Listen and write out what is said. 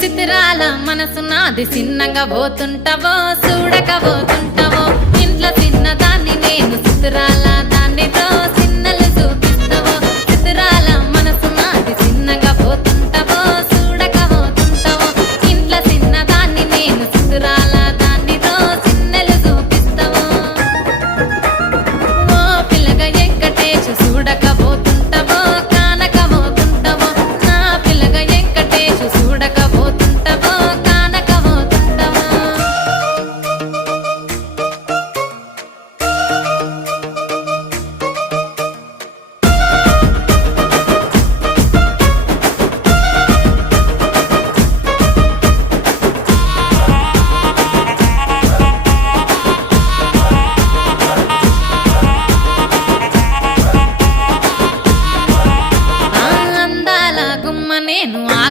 చిత్రాల మనసు నాది చిన్నగా పోతుంటావో చూడక పోతుంటావో ఇంట్లో చిన్నదాన్ని నేను చిత్రాల